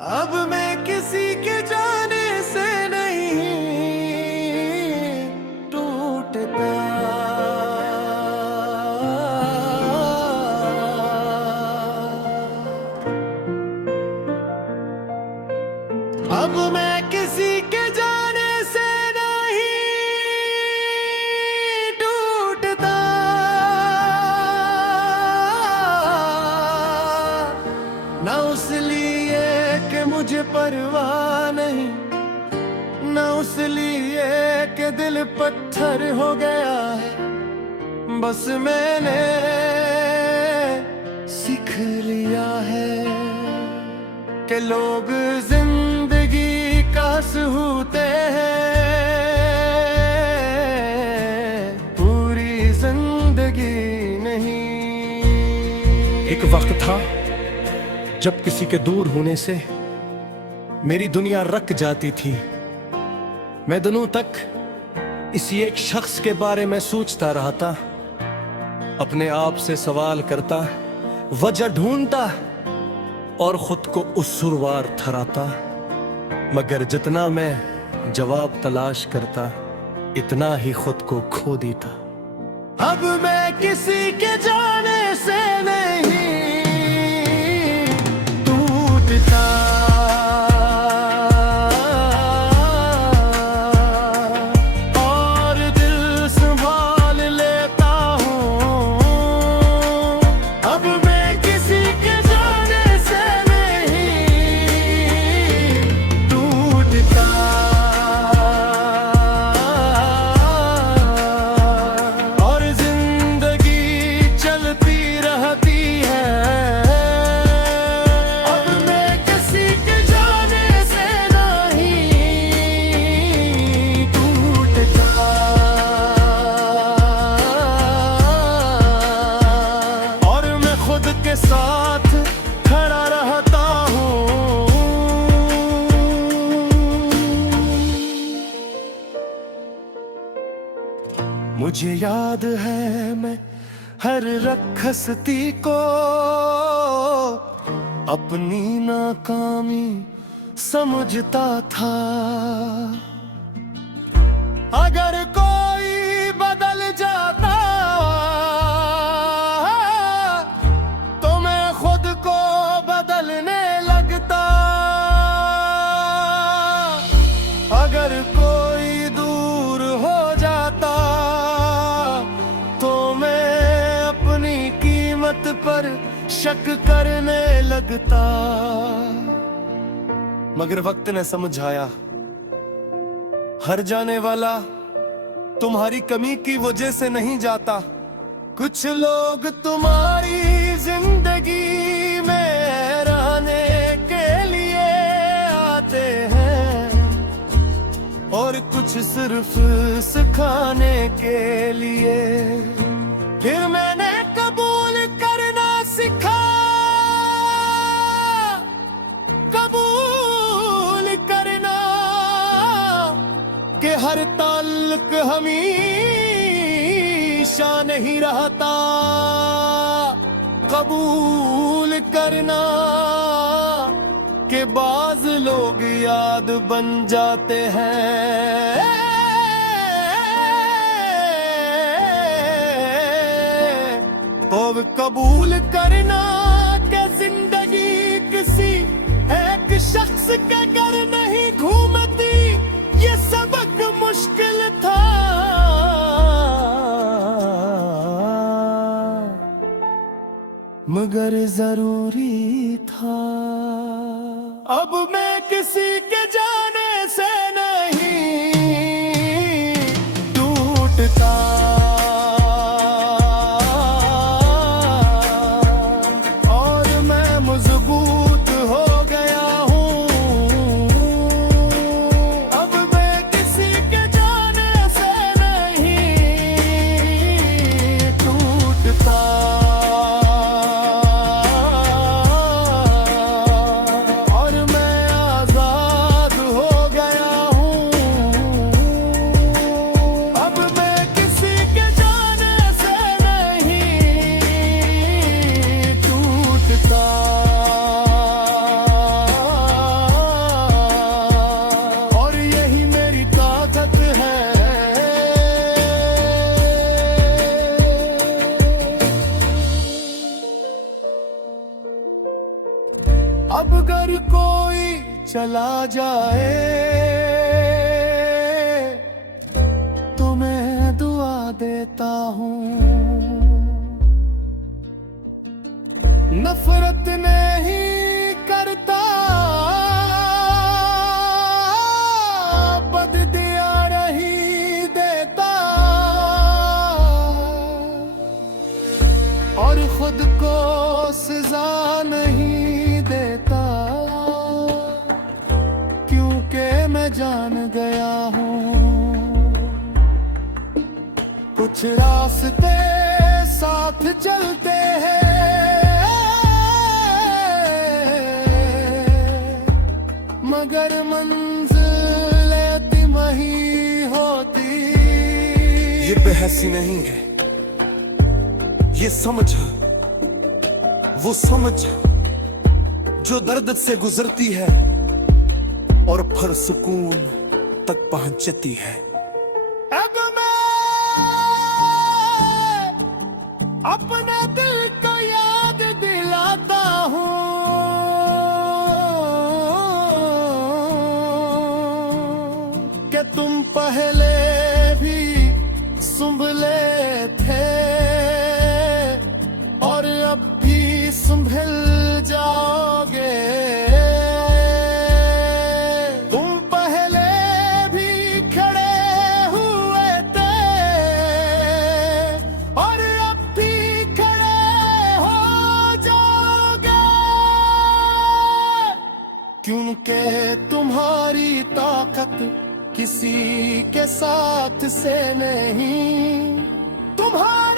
अब मैं किसी के जाने से नहीं टूटता। अब मैं किसी के जाने से नहीं टूटता। ना उस लिए कि मुझे परवाह नहीं, ना उस लिए कि दिल पत्थर हो गया है। बस मैंने सीख लिया है कि लोग जिंदगी का होते हैं, पूरी जिंदगी नहीं। एक वक्त था जब किसी के दूर होने से मेरी दुनिया रक जाती थी। मैं दिनों तक इसी एक शख्स के बारे में सोचता रहा था, अपने आप से सवाल करता, वजह ढूंढता और खुद को उसुरवार ठहराता। मगर जितना मैं जवाब तलाश करता, इतना ही खुद को खो देता। अब मैं किसी के जाने से नहीं टूटता। और दिल संभाल लेता हूँ। अब मैं किसी के जाने से नहीं टूटता। और जिंदगी चलती रहती है। अब मैं किसी के जाने से नहीं टूटता। और मैं खुद के साथ खड़ा रहता हूँ। मुझे याद है मैं हर रखसती को अपनी नाकामी समझता था। अगर कोई बदल जाता तो मैं खुद को बदलने लगता। अगर कोई दूर हो जाता तो मैं अपनी कीमत पर शक करने लगता। मगर वक्त ने समझाया, हर जाने वाला तुम्हारी कमी की वजह से नहीं जाता। कुछ लोग तुम्हारी जिंदगी में रहने के लिए आते हैं और कुछ सिर्फ सिखाने के लिए। फिर मैंने कबूल करना सीखा, कबूल करना कि हर ताल्लुक हमेशा नहीं रहता। कबूल करना कि बाज लोग याद बन जाते हैं। और कबूल करना कि जिंदगी किसी एक शख्स के घर नहीं घूमती। ये सबक मुश्किल था मगर जरूरी था। अब मैं किसी के जाने से नहीं टूटता। और मैं मजबूत हो गया हूँ। अब मैं किसी के जाने से नहीं टूटता। और मैं आजाद हो अगर कोई चला जाए तो मैं दुआ देता हूँ। नफरत नहीं करता, बददिया नहीं देता, और खुद को सजा नहीं देता, क्योंकि मैं जान गया हूँ कुछ रास्ते साथ चलते हैं मगर मंजिल तिमही होती। ये बेहसी नहीं है, ये समझ है, वो समझ जो दर्द से गुजरती है और फिर सुकून तक पहुंचती है। अब मैं अपने दिल को याद दिलाता हूँ कि तुम पहले भी संभले थे और अब भी संभल जाओगे। तुम पहले भी खड़े हुए थे और अब भी खड़े हो जाओगे, क्योंकि तुम्हारी ताकत किसी के साथ से नहीं, तुम्हारी